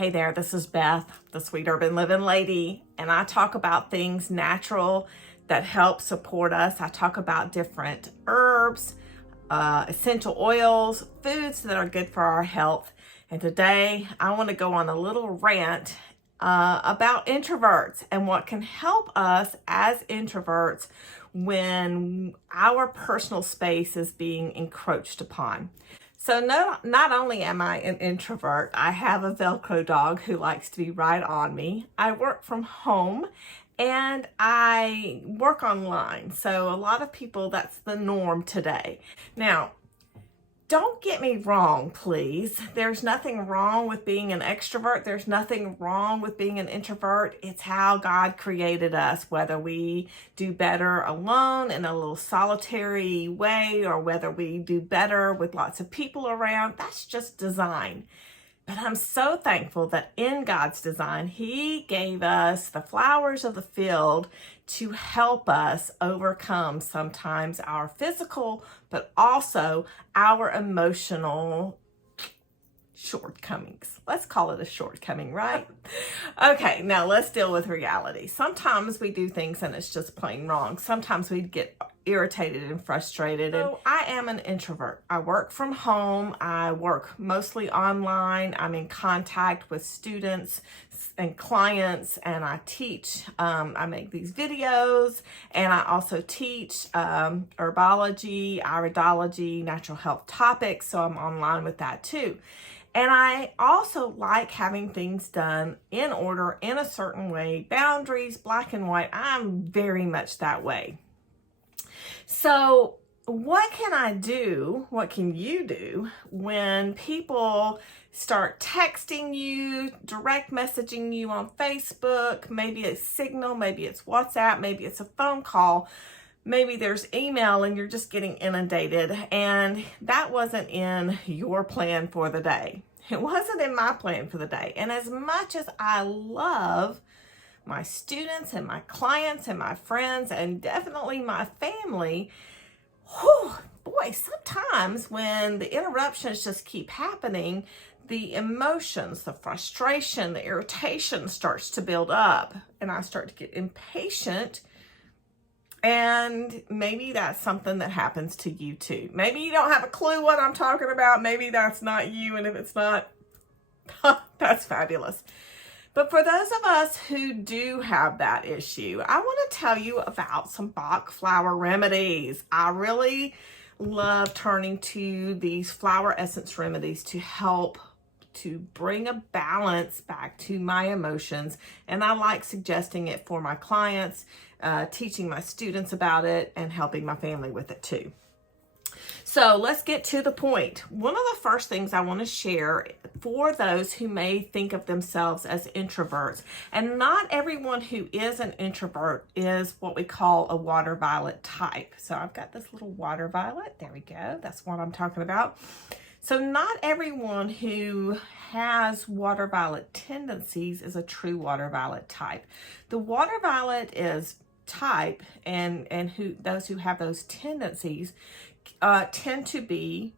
Hey there, this is Beth, the Sweet Urban Living Lady, and I talk about things natural that help support us. I talk about different herbs, essential oils, foods that are good for our health. And today I want to go on a little rant about introverts and what can help us as introverts when our personal space is being encroached upon. So not only am I an introvert, I have a Velcro dog who likes to be right on me. I work from home and I work online. So a lot of people, that's the norm today. Now, don't get me wrong, please. There's nothing wrong with being an extrovert. There's nothing wrong with being an introvert. It's how God created us, whether we do better alone in a little solitary way or whether we do better with lots of people around. That's just design. But I'm so thankful that in God's design, He gave us the flowers of the field to help us overcome sometimes our physical, but also our emotional shortcomings. Let's call it a shortcoming, right? Okay, now let's deal with reality. Sometimes we do things and it's just plain wrong. Sometimes we get irritated and frustrated. So I am an introvert. I work from home. I work mostly online. I'm in contact with students and clients, and I teach. I make these videos, and I also teach herbology, iridology, natural health topics, so I'm online with that too. And I also like having things done in order, in a certain way, boundaries, black and white. I'm very much that way. So what can I do? What can you do when people start texting you, direct messaging you on Facebook? Maybe it's Signal, maybe it's WhatsApp, maybe it's a phone call. Maybe there's email and you're just getting inundated, and that wasn't in your plan for the day. It wasn't in my plan for the day. And as much as I love my students and my clients and my friends and definitely my family, boy, sometimes when the interruptions just keep happening, the emotions, the frustration, the irritation starts to build up, and I start to get impatient. And maybe that's something that happens to you too. Maybe you don't have a clue what I'm talking about. Maybe that's not you. And if it's not, that's fabulous. But for those of us who do have that issue, I want to tell you about some Bach Flower Remedies. I really love turning to these flower essence remedies to help to bring a balance back to my emotions. And I like suggesting it for my clients, teaching my students about it, and helping my family with it too. So let's get to the point. One of the first things I want to share for those who may think of themselves as introverts, and not everyone who is an introvert is what we call a water violet type. So I've got this little water violet. There we go. That's what I'm talking about. So not everyone who has water violet tendencies is a true water violet type. The water violet is type, and those who have those tendencies tend to be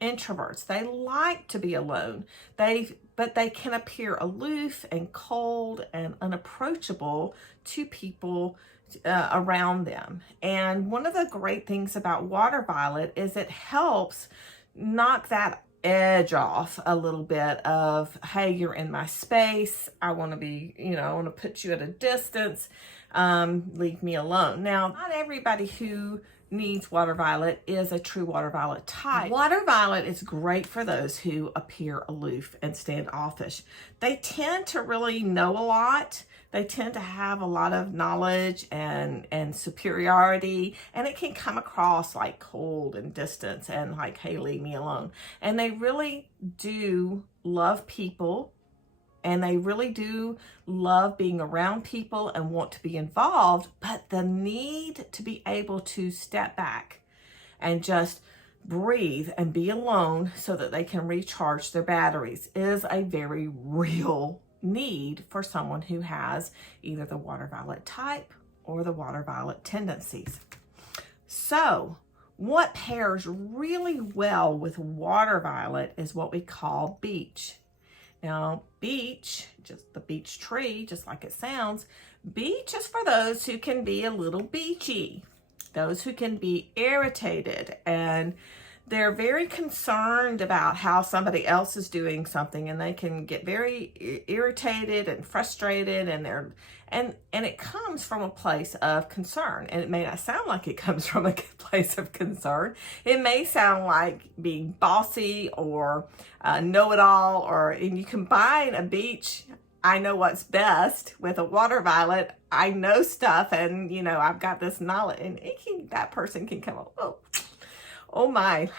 introverts. They like to be alone. But they can appear aloof and cold and unapproachable to people around them. And one of the great things about water violet is it helps knock that edge off a little bit of, hey, you're in my space. I want to be, I want to put you at a distance. Leave me alone. Now, not everybody who needs water violet is a true water violet type. Water violet is great for those who appear aloof and standoffish. They tend to really know a lot. They tend to have a lot of knowledge and superiority, and it can come across like cold and distant and like, hey, leave me alone. And they really do love people, and they really do love being around people and want to be involved, but the need to be able to step back and just breathe and be alone so that they can recharge their batteries is a very real need for someone who has either the water violet type or the water violet tendencies. So what pairs really well with water violet is what we call beech. Now, beech, just the beech tree, just like it sounds, beech is for those who can be a little beachy, those who can be irritated, and they're very concerned about how somebody else is doing something, and they can get very irritated and frustrated, and it comes from a place of concern. And it may not sound like it comes from a place of concern. It may sound like being bossy or know-it-all, and you combine a beech, I know what's best, with a water violet, I know stuff, and I've got this knowledge, and that person can come up, oh my.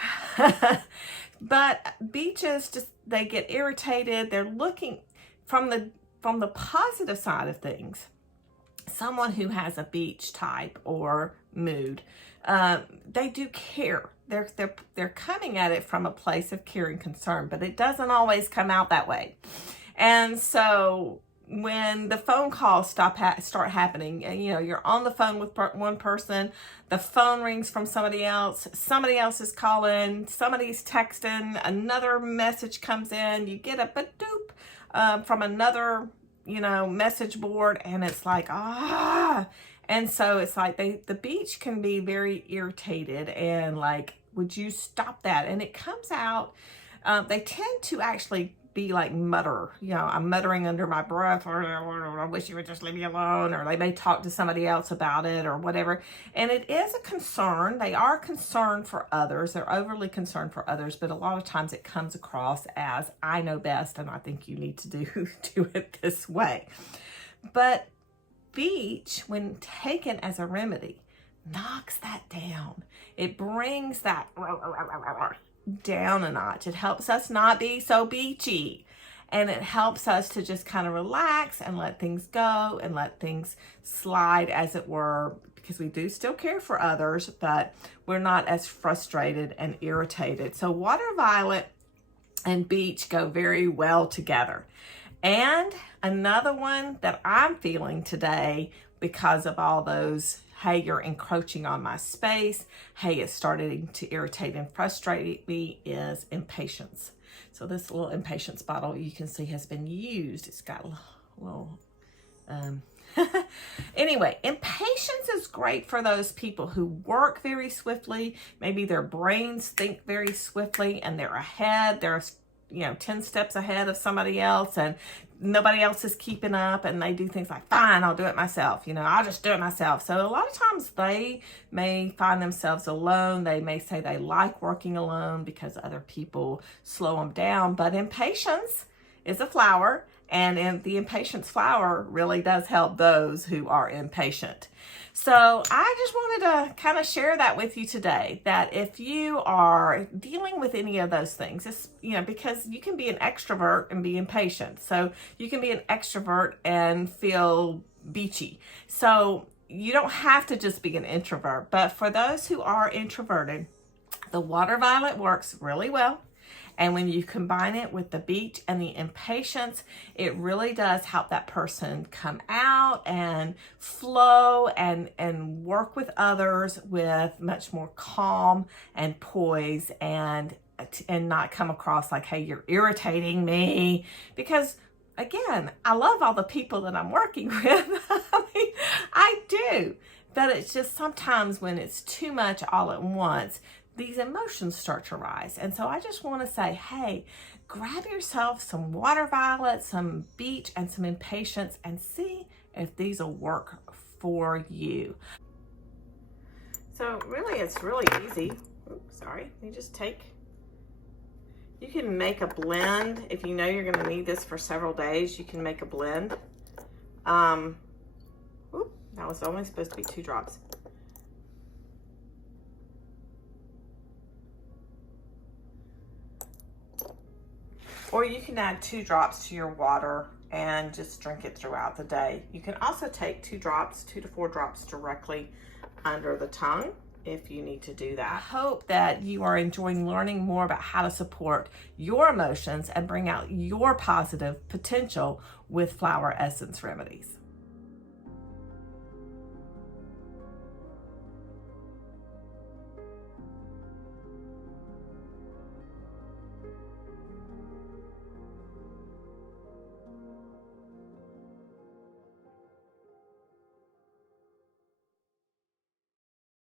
But beeches, they get irritated. They're looking from the positive side of things. Someone who has a beech type or mood, they do care. They're coming at it from a place of care and concern, but it doesn't always come out that way. And so when the phone calls start happening, and you're on the phone with one person, the phone rings from somebody else is calling, somebody's texting, another message comes in, you get a ba-doop from another message board, and it's like and so it's like the beech can be very irritated and like, would you stop that? And it comes out, they tend to actually be like mutter, I'm muttering under my breath, or I wish you would just leave me alone, or they may talk to somebody else about it or whatever. And it is a concern. They are concerned for others. They're overly concerned for others, but a lot of times it comes across as, I know best, and I think you need to do it this way. But beech, when taken as a remedy, knocks that down. It brings that down a notch. It helps us not be so beachy, and it helps us to just kind of relax and let things go and let things slide, as it were, because we do still care for others, but we're not as frustrated and irritated. So water violet and beech go very well together. And another one that I'm feeling today, because of all those, hey, you're encroaching on my space, hey, it's starting to irritate and frustrate me, is impatience. So this little impatience bottle, you can see, has been used. It's got a little anyway, impatience is great for those people who work very swiftly. Maybe their brains think very swiftly, and they're ahead. They're 10 steps ahead of somebody else, and nobody else is keeping up, and they do things like, fine, I'll do it myself. I'll just do it myself. So a lot of times they may find themselves alone. They may say they like working alone because other people slow them down. But impatience is a flower, and the impatience flower really does help those who are impatient. So I just wanted to kind of share that with you today, that if you are dealing with any of those things, it's, because you can be an extrovert and be impatient. So you can be an extrovert and feel beachy. So you don't have to just be an introvert. But for those who are introverted, the water violet works really well. And when you combine it with the beech and the impatience, it really does help that person come out and flow and work with others with much more calm and poise, and not come across like, hey, you're irritating me. Because again, I love all the people that I'm working with. I do. But it's just sometimes when it's too much all at once, these emotions start to rise. And so I just want to say, hey, grab yourself some water violet, some beech, and some impatience, and see if these will work for you. So really, it's really easy. Oops, sorry. You can make a blend. If you know you're going to need this for several days, you can make a blend. That was only supposed to be 2 drops. Or you can add 2 drops to your water and just drink it throughout the day. You can also take 2 to 4 drops directly under the tongue if you need to do that. I hope that you are enjoying learning more about how to support your emotions and bring out your positive potential with flower essence remedies.